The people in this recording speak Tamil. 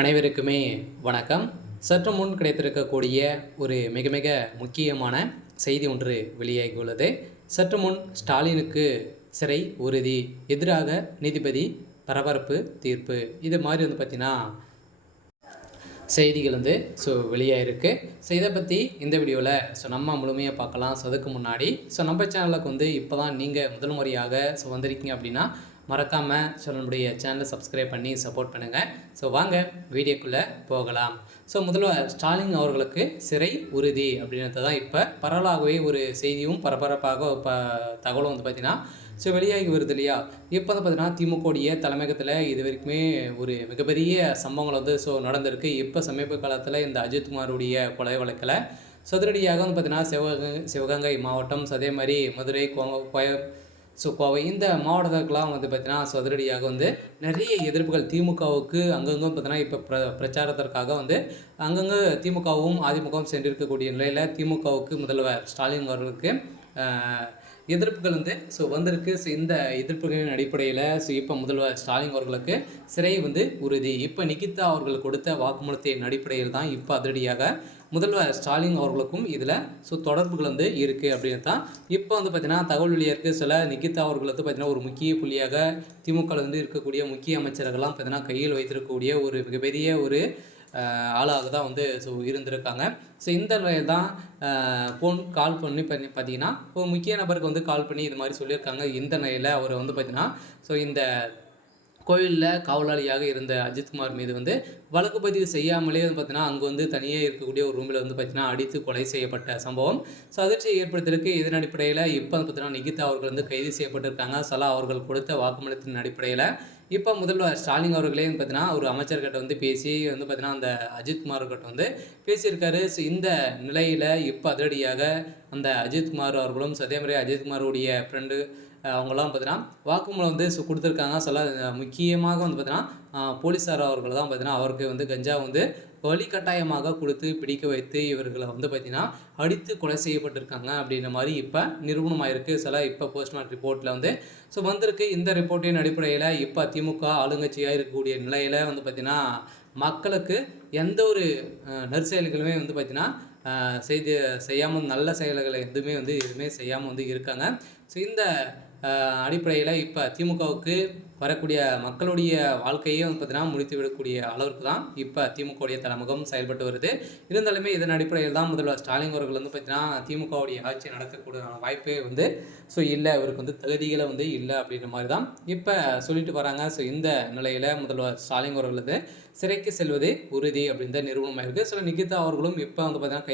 அனைவருக்குமே வணக்கம். சற்று முன் கிடைத்திருக்கக்கூடிய ஒரு மிக மிக முக்கியமான செய்தி ஒன்று வெளியாகியுள்ளது. சற்று முன் ஸ்டாலினுக்கு சிறை உறுதி, எதிராக நீதிபதி பரபரப்பு தீர்ப்பு, இது மாதிரி பார்த்தீங்கன்னா செய்திகள் வெளியாகிருக்கு. இதை பற்றி இந்த வீடியோவில் நம்ம முழுமையாக பார்க்கலாம். அதுக்கு முன்னாடி நம்ம சேனலுக்கு இப்போ தான் நீங்கள் முதல் முறையாக வந்திருக்கீங்க அப்படின்னா மறக்காமல் நம்முடைய சேனலை சப்ஸ்கிரைப் பண்ணி சப்போர்ட் பண்ணுங்கள். வாங்க வீடியோக்குள்ளே போகலாம். முதல்வர் ஸ்டாலின் அவர்களுக்கு சிறை உறுதி அப்படின்றது தான் இப்போ பரவலாகவே ஒரு செய்தியும் பரபரப்பாக தகவலும் பார்த்திங்கன்னா வெளியாகி வருது இல்லையா. இப்போ பார்த்தீங்கன்னா திமுகவுடைய தலைமையகத்தில் இது வரைக்குமே ஒரு மிகப்பெரிய சம்பவங்கள் நடந்திருக்கு. இப்போ சமீப காலத்தில் இந்த அஜித்குமாருடைய கொலை வழக்கில் சதுரடியாக பார்த்தீங்கன்னா சிவகங்கை மாவட்டம், அதே மாதிரி மதுரை, கோவை இந்த மாவட்டத்துக்கெல்லாம் பார்த்தீங்கன்னா சதுரடியாக நிறைய எதிர்ப்புகள் திமுகவுக்கு அங்கங்கே பார்த்தீங்கன்னா இப்போ பிரச்சாரத்திற்காக அங்கங்கே திமுகவும் அதிமுகவும் சென்றிருக்கக்கூடிய நிலையில் திமுகவுக்கு முதல்வர் ஸ்டாலின் அவர்களுக்கு எதிர்ப்புகள் வந்திருக்கு. இந்த எதிர்ப்புகளின் அடிப்படையில் இப்போ முதல்வர் ஸ்டாலின் அவர்களுக்கு சிறை உறுதி. இப்போ நிகிதா அவர்கள் கொடுத்த வாக்குமூலத்தின் அடிப்படையில் தான் இப்போ அதிரடியாக முதல்வர் ஸ்டாலின் அவர்களுக்கும் இதில் தொடர்புகள் இருக்குது அப்படின்னு தான் இப்போ பார்த்தீங்கன்னா தகவல் வெளியாக சில நிகிதா அவர்கள் பார்த்தீங்கன்னா ஒரு முக்கிய புள்ளியாக திமுக இருக்கக்கூடிய முக்கிய அமைச்சர்கள்லாம் பார்த்தீங்கன்னா கையில் வைத்திருக்கக்கூடிய ஒரு மிகப்பெரிய ஒரு ஆளாக தான் இருந்திருக்காங்க. இந்த நிலையில் தான் ஃபோன் கால் பண்ணி பார்த்தீங்கன்னா ஒரு முக்கிய நபருக்கு கால் பண்ணி இது மாதிரி சொல்லியிருக்காங்க. இந்த நிலையில் அவர் பார்த்தீங்கன்னா இந்த கோயிலில் காவலாளியாக இருந்த அஜித்குமார் மீது வழக்கு பதிவு செய்யாமலே பார்த்தீங்கன்னா அங்கே தனியாக இருக்கக்கூடிய ஒரு ரூமில் பார்த்தீங்கன்னா அடித்து கொலை செய்யப்பட்ட சம்பவம் அதிர்ச்சியை ஏற்படுத்தியிருக்கு. இதன் அடிப்படையில் இப்போ பார்த்தீங்கன்னா நிகிதா அவர்கள் கைது செய்யப்பட்டிருக்காங்க. சலா அவர்கள் கொடுத்த வாக்குமூலத்தின் அடிப்படையில் இப்போ முதல்வர் ஸ்டாலின் அவர்களே பார்த்தீங்கன்னா ஒரு அமைச்சர்கிட்ட பேசி பார்த்தீங்கன்னா அந்த அஜித்குமார்கிட்ட பேசியிருக்காரு. இந்த நிலையில் இப்போ அதிரடியாக அந்த அஜித்குமார் அவர்களும் அதே மாதிரி அஜித்குமாருடைய ஃப்ரெண்டு அவங்களாம் பார்த்தீங்கன்னா வாக்குமூலம் கொடுத்துருக்காங்க. சில முக்கியமாக பார்த்தீங்கன்னா போலீஸார் அவர்கள் தான் பார்த்தீங்கன்னா அவருக்கு கஞ்சா வலிக்கட்டாயமாக கொடுத்து பிடிக்க வைத்து இவர்களை பார்த்தீங்கன்னா அடித்து கொலை செய்யப்பட்டிருக்காங்க அப்படின்ற மாதிரி இப்போ நிரூபணமாயிருக்கு. சில இப்போ போஸ்ட்மார்ட்டம் ரிப்போர்ட்டில் வந்திருக்கு. இந்த ரிப்போர்ட்டின் அடிப்படையில் இப்போ திமுக ஆளுங்கட்சியாக இருக்கக்கூடிய நிலையில் பார்த்தீங்கன்னா மக்களுக்கு எந்த ஒரு நற்செயல்களுமே பார்த்தீங்கன்னா செய்யாமல் நல்ல செயல்களை எதுவுமே செய்யாமல் இருக்காங்க. இந்த அடிப்படையில் இப்போ திமுகவுக்கு வரக்கூடிய மக்களுடைய வாழ்க்கையே பார்த்தீங்கன்னா முடித்து விடக்கூடிய அளவிற்கு தான் இப்போ திமுகவுடைய தலைமுகம் செயல்பட்டு வருது. இருந்தாலுமே இதன் அடிப்படையில் தான் முதல்வர் ஸ்டாலின் அவர்கள் பார்த்தீங்கன்னா திமுகவுடைய ஆட்சி நடக்கக்கூடிய வாய்ப்பே இல்லை, இவருக்கு தகுதிகளை இல்லை அப்படின்ற மாதிரி தான் இப்போ சொல்லிட்டு வராங்க. இந்த நிலையில் முதல்வர் ஸ்டாலின் அவர்கள் சிறைக்கு செல்வது உறுதி அப்படின்னு தான் நிறுவனமாக இருக்குது. நிகிதா அவர்களும் இப்போ பார்த்தீங்கன்னா